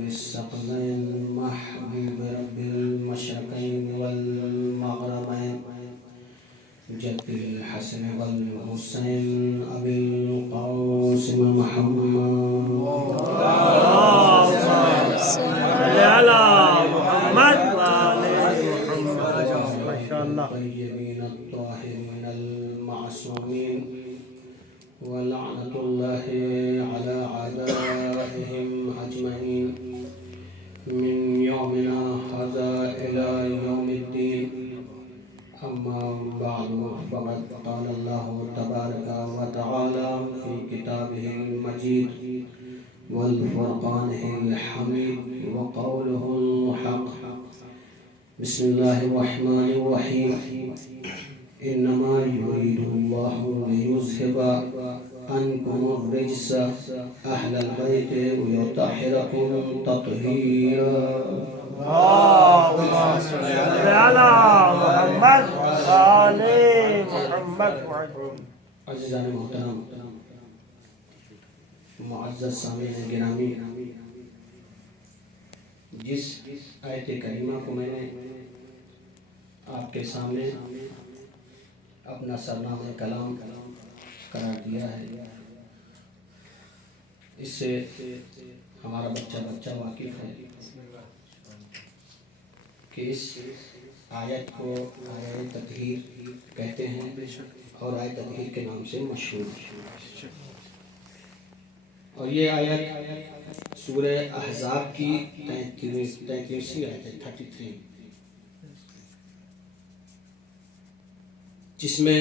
بالثقلين محبوب رب المشرقين والمغربين جد الحسن والحسين أبي القاسم محمد على محمد وعلى محمد ما شاء الله الطيبين الطاهرين المعصومين ولعنة الله على أعدائهم أجمعين من يومنا هذا إلى يوم الدين أما بعد فقد قال الله تبارك وتعالى في كتابه المجيد والفرقانه الحميد وقوله الحق بسم الله الرحمن الرحيم إنما يريد الله ليذهب عنكم الرجس أهل البيت ويطهركم تطهيرا اللهم صل على محمد وعلى محمد عزیزان محترم معزز سامعین گرامی، جس آیت کریمہ کو میں نے آپ کے سامنے اپنا سرنامہ کلام قرار دیا ہے، اس سے ہمارا بچہ واقف ہے کہ اس آیت کو آیت تطہیر کہتے ہیں اور آیت تطہیر کے نام سے مشہور ہے۔ اور یہ آیت سورہ احزاب کی 33 آیت ہے، 33، جس میں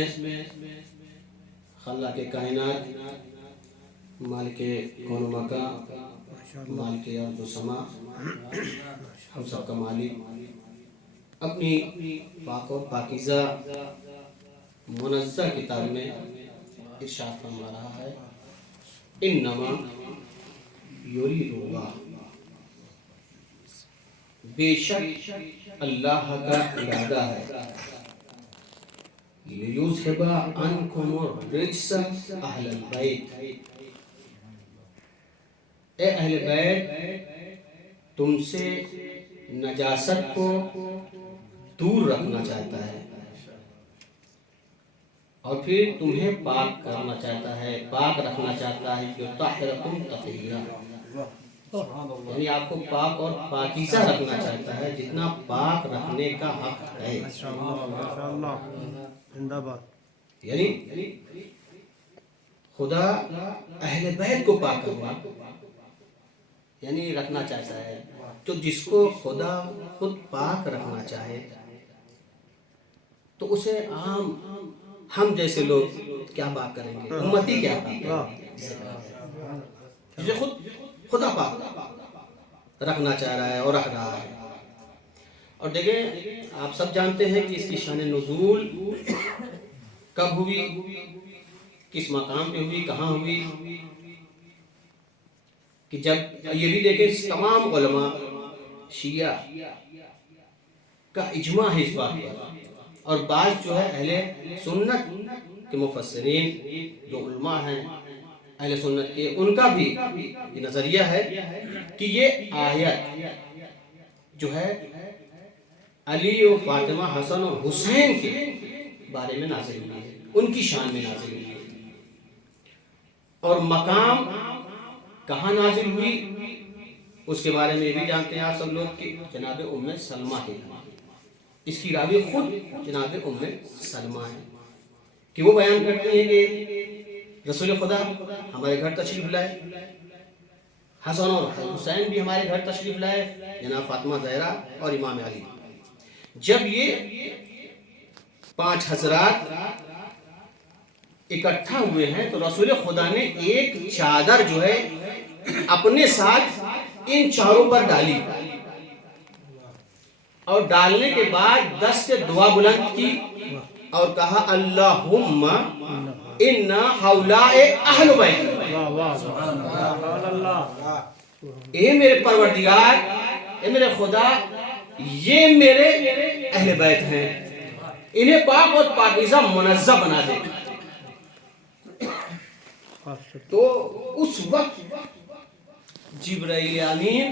خالق کائنات، مالک کون و مکان، مالک ارض و سما، ہم سب کا مالک، اپنی پاک و پاکیزہ منزہ کتاب میں ارشاد فرما رہا ہے، انما یرید اللہ، بے شک اللہ کا ارادہ ہے، لیذھب عنکم الرجس اہل البیت، اے اہل بیت تم سے نجاست کو دور رکھنا چاہتا ہے اور پھر تمہیں پاک کرنا چاہتا ہے، پاک رکھنا چاہتا ہے، یطہرکم تطہیرا، یعنی آپ کو پاک اور پاکیزہ رکھنا چاہتا ہے جتنا پاک رکھنے کا حق ہے۔ یعنی خدا اہل بیت کو پاک کرنا یعنی رکھنا چاہتا ہے، تو جس کو خدا خود پاک رکھنا چاہے تو اسے عام ہم جیسے لوگ کیا پاک کریں گے، امتی کیا پاک کریں گے، جسے خدا پاک رکھنا چاہ رہا ہے اور رکھ رہا ہے۔ اور دیکھیں آپ سب جانتے ہیں کہ اس کی شان نزول کب ہوئی، کس مقام پہ ہوئی، کہاں ہوئی، کہ جب یہ بھی دیکھیں تمام علماء شیعہ کا اجماع ہے اس بات پر، اور بعض جو ہے اہل سنت کے مفسرین جو علماء ہیں اہل سنت کے، ان کا بھی یہ نظریہ ہے کہ یہ آیت جو ہے علی و فاطمہ، حسن اور حسین کے بارے میں نازل ہوئی ہے، ان کی شان میں نازل ہوئی ہے۔ اور مقام کہاں نازل ہوئی اس کے بارے میں یہ بھی جانتے ہیں آپ سب لوگ کہ جناب ام سلمہ کے، اس کی راوی خود جناب ام سلمہ ہے، کہ وہ بیان کرتے ہیں کہ رسول خدا ہمارے گھر تشریف لائے، حسن اور حسین بھی ہمارے گھر تشریف لائے، جناب فاطمہ زہرا اور امام علی۔ جب یہ 5 حضرات اکٹھا ہوئے ہیں تو رسول خدا نے ایک چادر جو ہے اپنے ساتھ ان چاروں پر ڈالی، اور ڈالنے کے بعد 10 سے دعا بلند کی اور کہا اللہم انا ہؤلاء اہل بیت، اے میرے پروردگار، اے میرے خدا، یہ میرے اہل بیت ہیں، انہیں پاک اور پاکیزہ منزہ بنا دے۔ تو اس وقت جبرائیل امین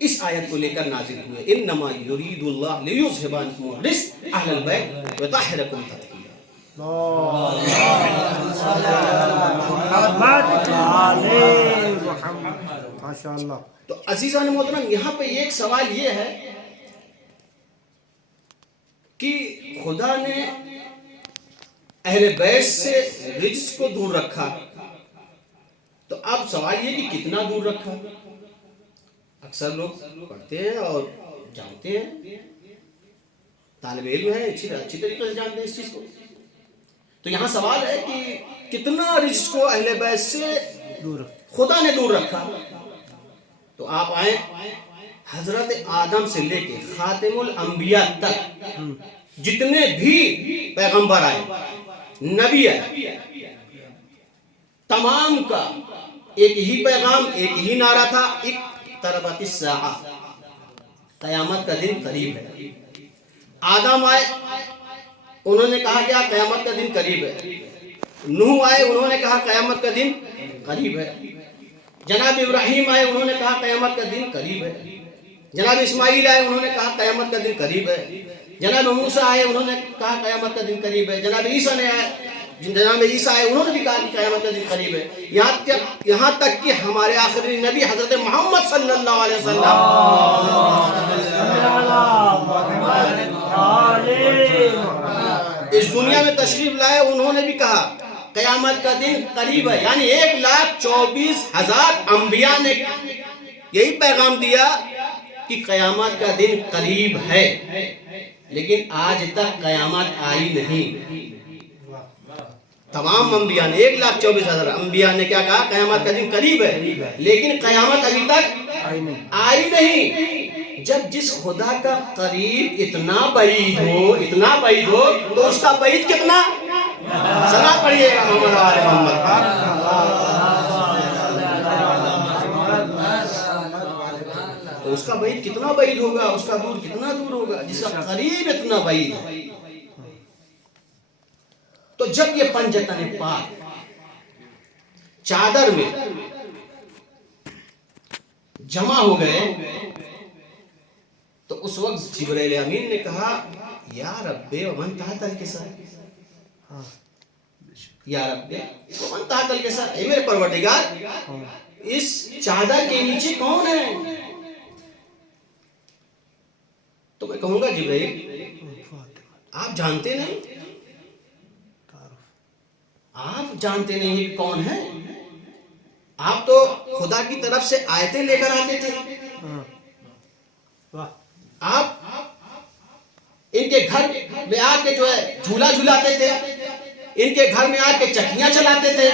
اس آیت کو لے کر نازل ہوئے انما یرید اللہ لیذھب عنکم الرجس اہل البیت ویطہرکم تطہیرا۔ محمد آل محمد، ماشاء اللہ۔ تو عزیزان محترم، یہاں پہ ایک سوال یہ ہے کہ خدا نے اہل بیت سے رجس کو دور رکھا، تو اب سوال یہ کہ کتنا دور رکھا؟ اکثر لوگ پڑھتے ہیں اور جانتے ہیں، طالب علم ہیں، اچھی طریقے سے جانتے ہیں اس چیز کو۔ تو یہاں سوال ہے کہ کتنا رجس کو اہل بیت سے خدا نے دور رکھا؟ تو آپ آئیں حضرت آدم سے لے کے خاتم الانبیاء تک جتنے بھی پیغمبر آئے، نبی آئے، تمام کا ایک ہی پیغام، ایک ہی نعرہ تھا، اقتربت الساعہ، قیامت کا دن قریب ہے۔ آدم آئے، انہوں نے کہا کیا؟ قیامت کا دن قریب ہے۔ نوح آئے، انہوں نے کہا قیامت کا دن قریب ہے۔ جناب ابراہیم آئے، انہوں نے کہا قیامت کا دن قریب ہے۔ جناب اسماعیل آئے، انہوں نے کہا قیامت کا دن قریب ہے۔ جناب موسیٰ آئے، انہوں نے کہا قیامت کا دن قریب ہے۔ جناب عیسیٰ آئے، انہوں نے بھی کہا کہ قیامت کا دن قریب ہے۔ یہاں تک کہ ہمارے آخری نبی حضرت محمد صلی اللہ علیہ وسلم اس دنیا میں تشریف لائے، انہوں نے بھی کہا قیامت کا دن قریب ہے۔ یعنی 1,24,000 انبیاء نے یہی پیغام دیا کہ قیامت کا دن قریب ہے، لیکن آج تک قیامت آئی نہیں۔ تمام انبیاء نے 1,24,000 انبیاء نے کیا کہا؟ قیامت کا دن قریب ہے، لیکن قیامت ابھی تک آئی نہیں۔ جب جس خدا کا قریب اتنا بعید ہو تو اس کا بعید کتنا؟ سنا پڑھیے گا محمد آل محمد۔ تو اس کا بعید کتنا بعید ہوگا، اس کا دور کتنا دور ہوگا، جس کا قریب اتنا بعید ہے۔ تو جب یہ پنجتن پاک چادر میں جمع ہو گئے تو اس وقت جبرائیل امین نے کہا یا رب ومن تحت الکساء، یا رب ومن تحت الکساء، اے میرے پروردگار اس چادر کے نیچے کون ہے؟ تو میں کہوں گا جبرائیل آپ جانتے نہیں، آپ جانتے نہیں کہ کون ہے؟ آپ تو خدا کی طرف سے آیتیں لے کر آتے تھے، آپ ان کے گھر میں آ کے جو ہے جھولا جھولاتے تھے، ان کے گھر میں آ کے چکیاں چلاتے تھے،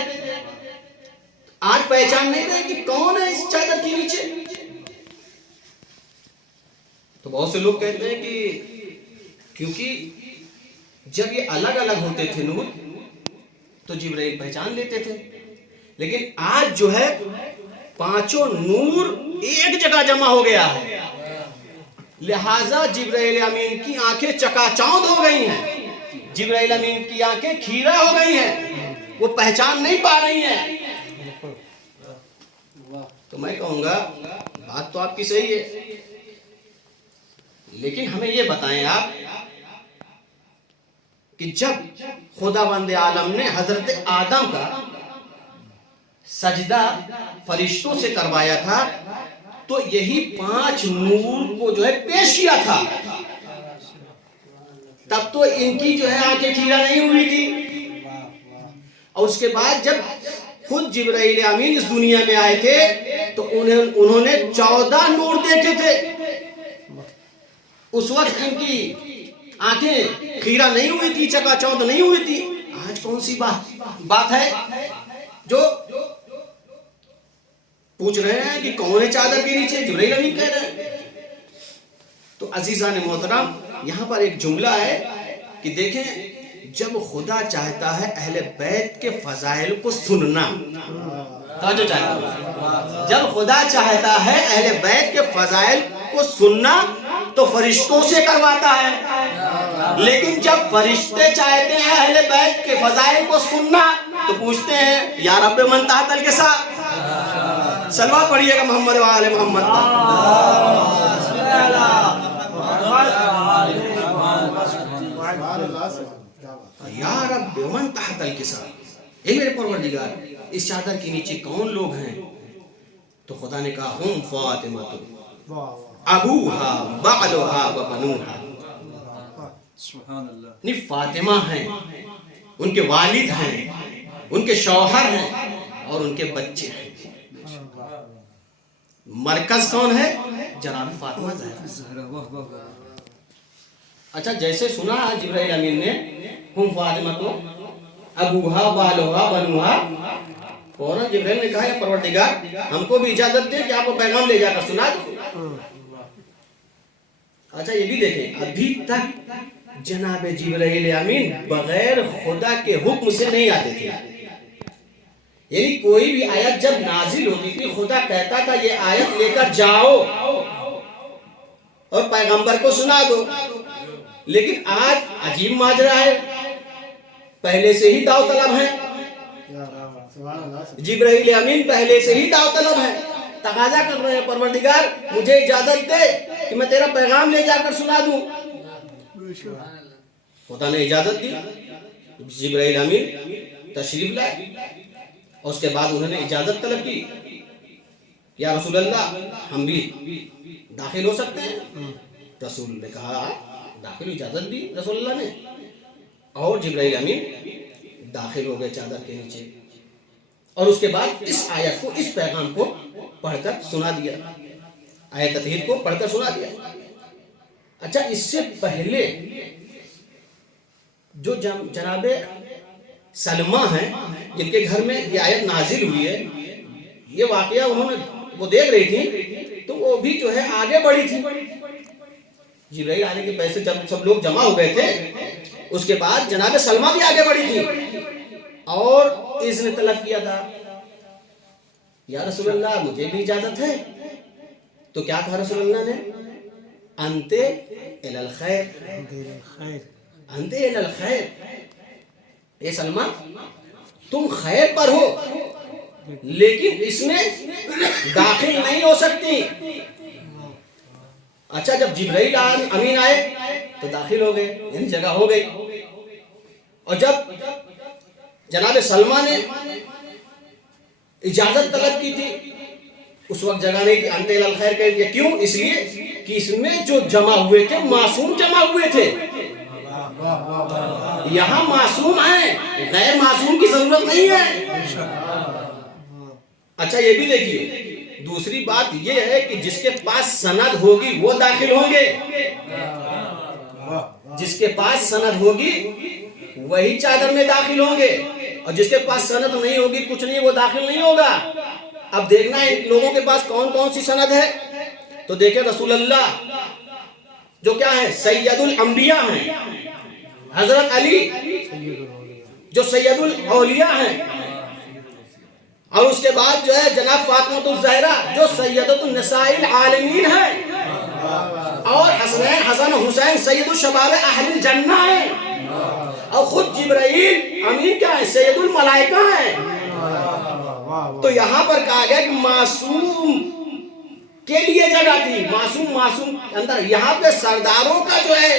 آج پہچان نہیں رہے کہ کون ہے اس چادر کے نیچے؟ تو بہت سے لوگ کہتے ہیں کہ کیونکہ جب یہ الگ الگ ہوتے تھے نور تو جبرائیل پہچان لیتے تھے، لیکن آج جو ہے پانچوں نور ایک جگہ جمع ہو گیا ہے، لہٰذا جبرائیل امین کی آنکھیں چکا چوند ہو گئی ہیں، جبرائیل امین کی آنکھیں کھیرا ہو گئی ہیں، وہ پہچان نہیں پا رہی ہیں۔ تو میں کہوں گا بات تو آپ کی صحیح ہے، لیکن ہمیں یہ بتائیں آپ کہ جب خدا بند عالم نے حضرت آدم کا سجدہ فرشتوں سے کروایا تھا تو یہی 5 نور کو جو ہے پیش کیا تھا، تب تو ان کی جو ہے آنکھیں کھیرا نہیں ہوئی تھی، اور اس کے بعد جب خود جبرائیل امین اس دنیا میں آئے تھے تو انہوں نے 14 نور دیکھے تھے، اس وقت ان کی آنکھیں کھیرا نہیں ہوئی تھی، چکا چوند نہیں ہوئی تھی۔ آج کون سی بات ہے جو پوچھ رہے ہیں کہ کون ہے چادر کے نیچے؟ جبرائیل امین کہہ رہے ہیں۔ تو عزیزان محترم یہاں پر ایک جملہ ہے کہ دیکھیں جب خدا چاہتا ہے اہل بیت کے فضائل کو سننا، توجہ چاہتا ہے، جب خدا چاہتا ہے اہل بیت کے فضائل کو سننا تو فرشتوں سے کرواتا ہے، لیکن جب فرشتے چاہتے ہیں اہل بیت کے فضائل کو سننا تو پوچھتے ہیں یا رب من تحت الکساء۔ سلوات پڑھیے گا محمد و آل محمد۔ یا رب من تحت الکسا، اے میرے پروردگار اس چادر کے نیچے کون لوگ ہیں؟ تو خدا نے کہا ہم فاطمہ ابوہا بعلہا و بنوہا، سبحان اللہ. نہیں فاطمہ ہیں، ان کے والد ہیں، ان کے شوہر ہیں اور ان کے بچے ہیں. مرکز کون ہے؟ جناب فاطمہ زہرا. زہرا. واہ واہ واہ. اچھا جیسے سنا جبرائیل امین نے ہم فاطمہ کو ابوہا بالوہا بنوہا، فوراً جبرائیل نے کہا یا پروردگار ہم کو بھی اجازت دے کہ آپ کو پیغام لے جا کر سنا دو. اچھا یہ بھی دیکھیں ابھی تک جناب جبرائیل امین بغیر خدا کے حکم سے نہیں آتے تھے. یعنی کوئی بھی آیت جب نازل ہوتی تھی خدا کہتا تھا یہ آیت لے کر جاؤ اور پیغمبر کو سنا دو. لیکن آج عجیب ماجرا ہے، پہلے سے ہی دعوت طلب ہے. جبرائیل امین پہلے سے ہی دعوت طلب ہے، تقاضا کر رہے ہیں پروردگار مجھے اجازت دے کہ میں تیرا پیغام لے جا کر سنا دوں. خدا نے اجازت دی، جبرائیل امین تشریف لائے اور اس کے بعد انہوں نے اجازت طلب کی یا رسول اللہ ہم بھی داخل ہو سکتے ہیں؟ رسول نے کہا داخل، اجازت دی رسول اللہ نے، اور جبرائیل امین داخل ہو گئے چادر کے نیچے اور اس کے بعد اس آیت کو اس پیغام کو پڑھ کر سنا دیا، آیت تطہیر کو پڑھ کر سنا دیا. اچھا اس سے پہلے جو جناب سلمہ ہیں جن کے گھر میں یہ آیت نازل ہوئی ہے، یہ واقعہ انہوں نے وہ دیکھ رہی تھی تو وہ بھی جو ہے آگے بڑھی تھی. جبرائیل آنے کے پیسے جب سب لوگ جمع ہو گئے تھے اس کے بعد جناب سلمہ بھی آگے بڑھی تھی اور اذن طلب کیا تھا یا رسول اللہ مجھے بھی اجازت ہے. تو کیا کہا رسول اللہ نے؟ انت الی الخیر، انت الی الخیر، اے سلمہ تم خیر پر ہو لیکن اس میں داخل نہیں ہو سکتی. اچھا جب جبرائیل امین آئے تو داخل ہو گئے، یعنی جگہ ہو گئی. اور جب جناب سلمہ نے اجازت طلب کی تھی اس وقت جگہ نہیں تھی، انت الی الخیر کہہ دیا. کیوں؟ اس لیے کہ اس میں جو جمع ہوئے تھے معصوم جمع ہوئے تھے. یہاں معصوم ہیں، غیر معصوم کی ضرورت نہیں ہے. اچھا یہ بھی دیکھیے دوسری بات یہ ہے کہ جس کے پاس سند ہوگی وہ داخل ہوں گے، جس کے پاس سند ہوگی وہی چادر میں داخل ہوں گے، اور جس کے پاس سند نہیں ہوگی کچھ نہیں وہ داخل نہیں ہوگا. اب دیکھنا ہے ان لوگوں کے پاس کون کون سی سند ہے. تو دیکھیں رسول اللہ جو کیا ہے سید الانبیاء ہیں، حضرت علی جو سید الاولیاء ہیں، اور اس کے بعد جو ہے جناب فاطمہ الزہرا جو سیدۃ النساء العالمین ہیں، اور حسن حسین سید الشباب اہل الجنہ ہیں، اور خود جبرائیل امین کیا ہے سید الملائکہ ہیں. تو یہاں پر کہا گیا کہ معصوم کے لیے جگہ تھی، معصوم اندر. یہاں پہ سرداروں کا جو ہے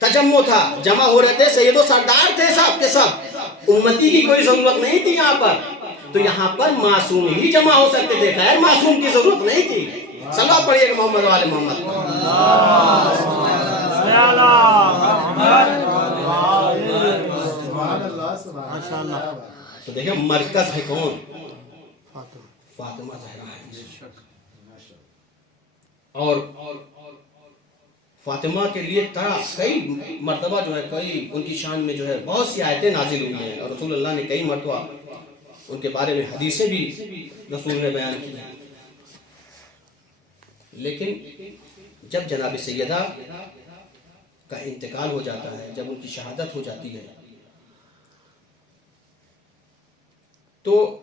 تجمع تھا، جمع ہو رہے تھے، سید و سردار تھے سب کے سب، امتی کی کوئی ضرورت نہیں تھی یہاں پر. تو یہاں پر معصوم ہی جمع ہو سکتے تھے، غیر معصوم کی ضرورت نہیں تھی. صلوات پڑھیے کہ محمد والے محمد. تو دیکھیں مرکز ہے کون؟ فاطمہ زہرا ہے. اور فاطمہ کے لیے کئی مرتبہ جو ہے کئی ان کی شان میں جو ہے بہت سی آیتیں نازل ہوئی ہیں، اور رسول اللہ نے کئی مرتبہ ان کے بارے میں حدیثیں بھی رسول نے بیان کی ہیں. لیکن جب جناب سیدہ کا انتقال ہو جاتا ہے، جب ان کی شہادت ہو جاتی ہے، تو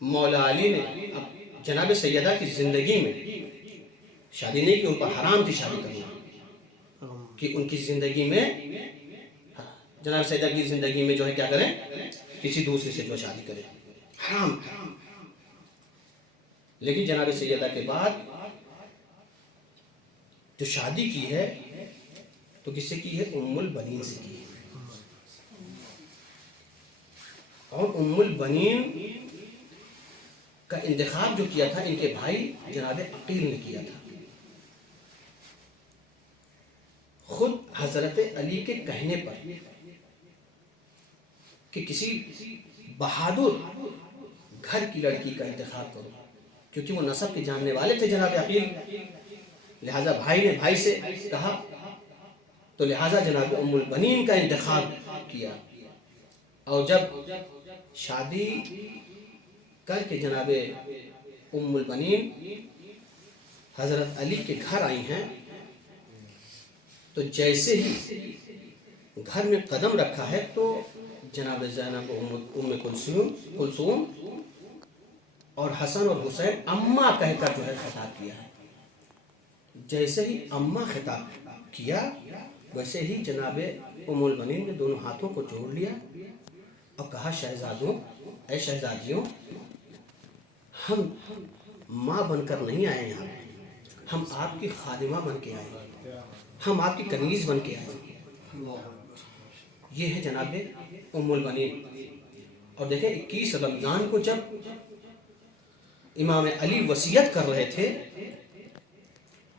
مولا علی نے اب جناب سیدہ کی زندگی میں شادی نہیں کی، ان پر حرام تھی شادی کرنا، کہ ان کی زندگی میں جناب سیدہ کی زندگی میں جو ہے کیا کریں کسی دوسرے سے جو شادی کریں، حرام تھا. لیکن جناب سیدہ کے بعد جو شادی کی ہے تو کس سے کی ہے؟ ام البنین سے کی ہے. اور ام البنین کا انتخاب جو کیا تھا ان کے بھائی جناب عقیل نے کیا تھا. خود حضرت علی کے کہنے پر کہ کسی بہادر گھر کی لڑکی کا انتخاب کرو، کیونکہ وہ نسب کے جاننے والے تھے جناب عقیل، لہذا بھائی نے بھائی سے کہا، تو لہذا جناب ام البنین کا انتخاب کیا. اور جب شادی کر کے جناب ام البنین حضرت علی کے گھر آئی ہیں، تو جیسے ہی گھر میں قدم رکھا ہے تو جناب زینب ام کلثوم اور حسن اور حسین اماں کہہ کر جو ہے خطاب کیا ہے. جیسے ہی اماں خطاب کیا ویسے ہی جناب ام البنین نے دونوں ہاتھوں کو جوڑ لیا اور کہا، شہزادوں، اے شہزادیوں، ہم ماں بن کر نہیں آئے یہاں، ہم آپ کی خادمہ بن کے آئے، ہم آپ کی کنیز بن کے آئے. یہ ہے جناب ام البنین. اور دیکھیں 21 رمضان کو جب امام علی وصیت کر رہے تھے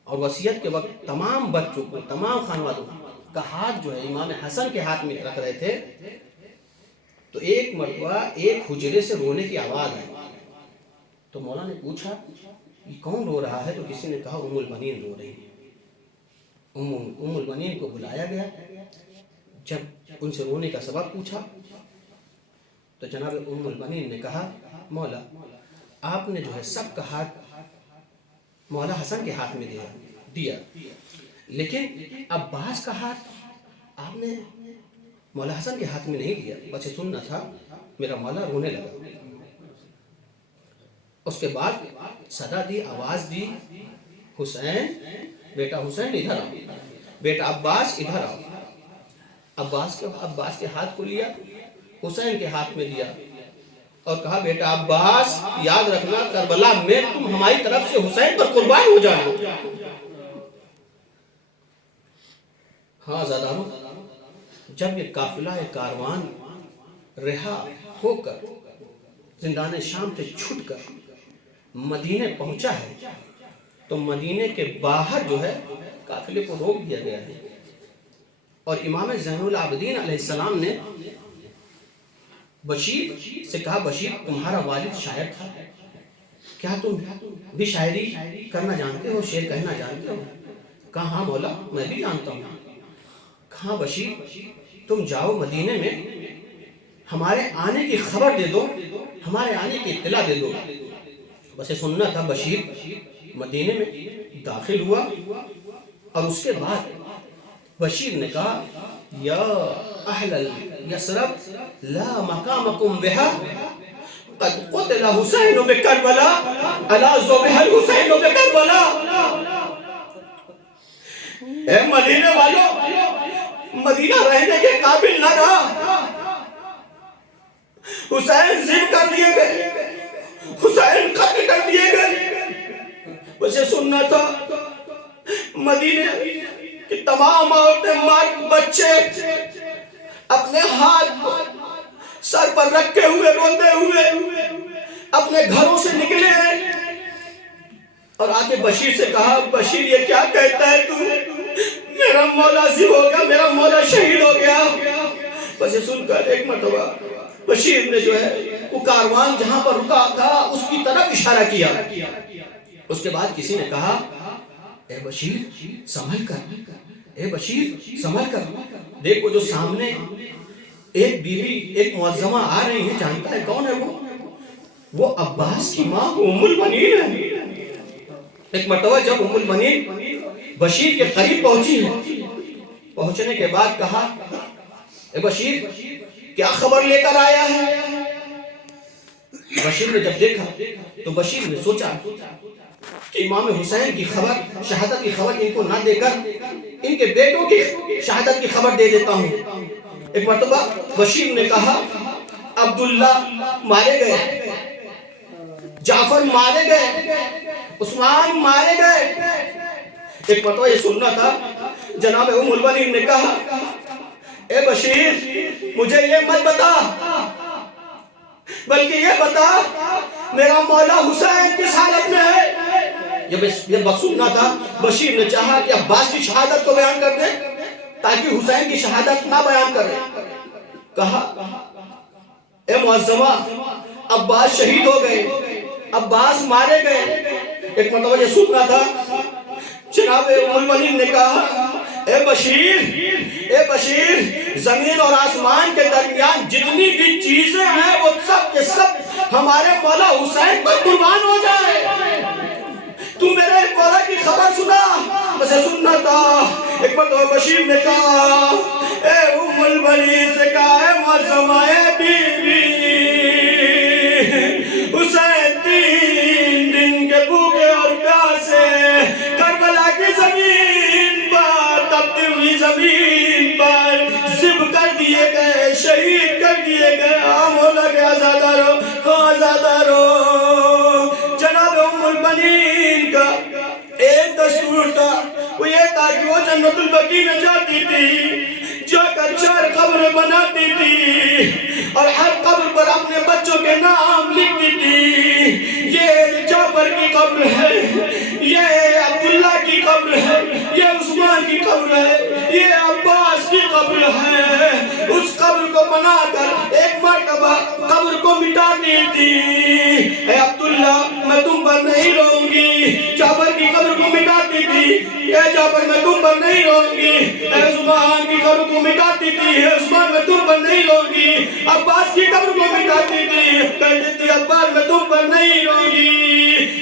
اور وصیت کے وقت تمام بچوں کو، تمام خانوادوں کا ہاتھ جو ہے امام حسن کے ہاتھ میں رکھ رہے تھے، تو ایک مرتبہ ایک حجرے سے رونے کی آواز آئی. تو مولا نے پوچھا یہ کون رو رہا ہے؟ تو کسی نے کہا ام البنین رو رہی ہے. ام البنین کو بلایا گیا. جب ان سے رونے کا سبب پوچھا تو جناب ام البنین نے کہا، مولا آپ نے جو ہے سب کا ہاتھ مولا حسن کے ہاتھ میں دیا، لیکن عباس کا ہاتھ آپ نے مولا حسن کے ہاتھ میں نہیں دیا. بس یہ سننا تھا. میرا مولا رونے لگا. اس کے بعد صدا دی، آواز دی، حسین، بیٹا حسین ادھر آؤ، بیٹا عباس ادھر آؤ. عباس کے ہاتھ کو لیا، حسین کے ہاتھ میں دیا اور کہا، بیٹا عباس یاد رکھنا کربلا میں تم ہماری طرف سے حسین پر قربان ہو جانا. ہاں زاداروں، جب یہ قافلہ کاروان رہا ہو کر زندان شام سے چھٹ کر مدینے پہنچا ہے تو مدینے کے باہر جو ہے قافلے کو روک دیا گیا ہے. اور امام زین العابدین علیہ السلام نے بشیر سے کہا، بشیر تمہارا والد شاعر تھا، کیا تم بھی شاعری کرنا جانتے ہو، شعر کہنا جانتے ہو؟ کہا ہاں مولا میں بھی جانتا ہوں. کہا بشیر تم جاؤ مدینے میں ہمارے آنے کی خبر دے دو، ہمارے آنے کی اطلاع دے دو. بس یہ سننا تھا. بشیر مدینے میں داخل ہوا اور اس کے بعد بشیر نے کہا، یا اہل یثرب لا مقامکم بہا قد قتل حسین بکربلا الا ذبح الحسین بکربلا. اے مدینے والوں، مدینہ رہنے کے قابل نہ رہا، حسین ذبح کر دیے گئے، حسین قتل کر دیے گئے. بس یہ سننا تھا. مدینے کہ تمام عورتیں، مرد، بچے اپنے ہاتھ کو سر پر رکھے ہوئے روتے ہوئے اپنے گھروں سے نکلے اور آگے بشیر سے کہا، بشیر یہ کیا کہتا ہے تو؟ میرا مولا ذبح ہو گیا، میرا مولا شہید ہو گیا. بس یہ سن کر ایک مرتبہ بشیر نے جو ہے وہ کاروان جہاں پر رکا تھا اس کی طرف اشارہ کیا. اس کے بعد کسی نے کہا، اے بشیر سنبھل کر، اے بشیر سنبھل کر، دیکھو جو سامنے ایک بیوی، ایک معظمہ آ رہی ہے، جانتا ہے کون ہے وہ عباس کی ماں ام البنین ہے. ایک مرتبہ جب ام البنین بشیر کے قریب پہنچی ہے، پہنچنے کے بعد کہا، اے بشیر کیا خبر لے کر آیا ہے؟ بشیر نے جب دیکھا تو بشیر نے سوچا کہ امام حسین کی خبر، شہادت کی خبر ان کو نہ دے کر ان کے بیٹوں کی شہادت کی خبر دے دیتا ہوں. ایک مرتبہ بشیر نے کہا، عبداللہ مارے گئے، جعفر مارے گئے، عثمان مارے گئے. ایک مرتبہ یہ سننا تھا. جناب ام البنین نے کہا، اے بشیر مجھے یہ مت بتا بلکہ یہ بتا میرا مولا حسین کس حالت میں ہے؟ یہ بس سننا تھا. بشیر نے چاہا کہ عباس کی شہادت کو بیان کر دیں تاکہ حسین کی شہادت نہ بیان کرے. کہا اے معظمہ عباس شہید ہو گئے, عباس مارے گئے. ایک مرتبہ یہ سننا تھا. جناب ام المؤمنین نے کہا اے بشیر زمین اور آسمان کے درمیان جتنی بھی چیزیں ہیں وہ سب کے سب ہمارے مولا حسین پر قربان ہو جائے. تو میرے مولا کی خبر سنا, بس سننا تھا. ایک مرتبہ بشیر نے کہا اے ام المؤمنین سے کہا اے معظمہ بی بی حسین 3 دن کے بھوکے اور پیاسے کربلا کی زمین پر, تپتی ہوئی زمین پر ذبح کر دیے گئے, شہید کر دیے گئے. ہو لگے آزادہ رو, آزادہ رو. جناب ام المؤمنین کا ایک دستور تھا, وہ یہ تھا کہ وہ جنت البقیع میں جاتی تھی, جا کر 4 قبریں بناتی تھی اور ہر قبر پر اپنے بچوں کے نام لکھتی تھی. یہ جعفر کی قبر ہے, یہ عبداللہ کی قبر ہے, یہ عثمان کی قبر ہے, یہ عباس کی قبر ہے. اس قبر کو بنا کر ایک مرتبہ قبر کو مٹاتی تھی. اے عبداللہ میں تم پر نہیں رہوں گی. جعفر کی قبر کو مٹاتی تھی, اے جعفر میں تم پر نہیں رہوں گی. اے عثمان کی قبر کو مٹاتی تھی, اے عثمان میں تم پر نہیں رہوں گی. عباس کی قبر کو مٹاتی تھی, کہتی تھی عباس میں تم پر نہیں رہوں گی,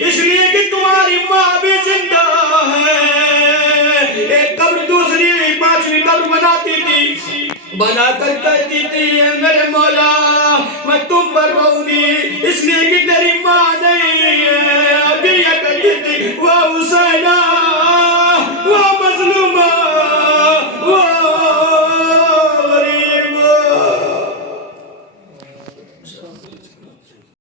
اس لیے کہ تمہاری ماں بھی زندہ ہے. ایک قبر دوسری 5ویں قبر بناتی تھی, بنا کر کہتی تھی اے میرے مولا میں تم پر رہوں گی, اس لیے کہ تیری ماں نہیں ہے.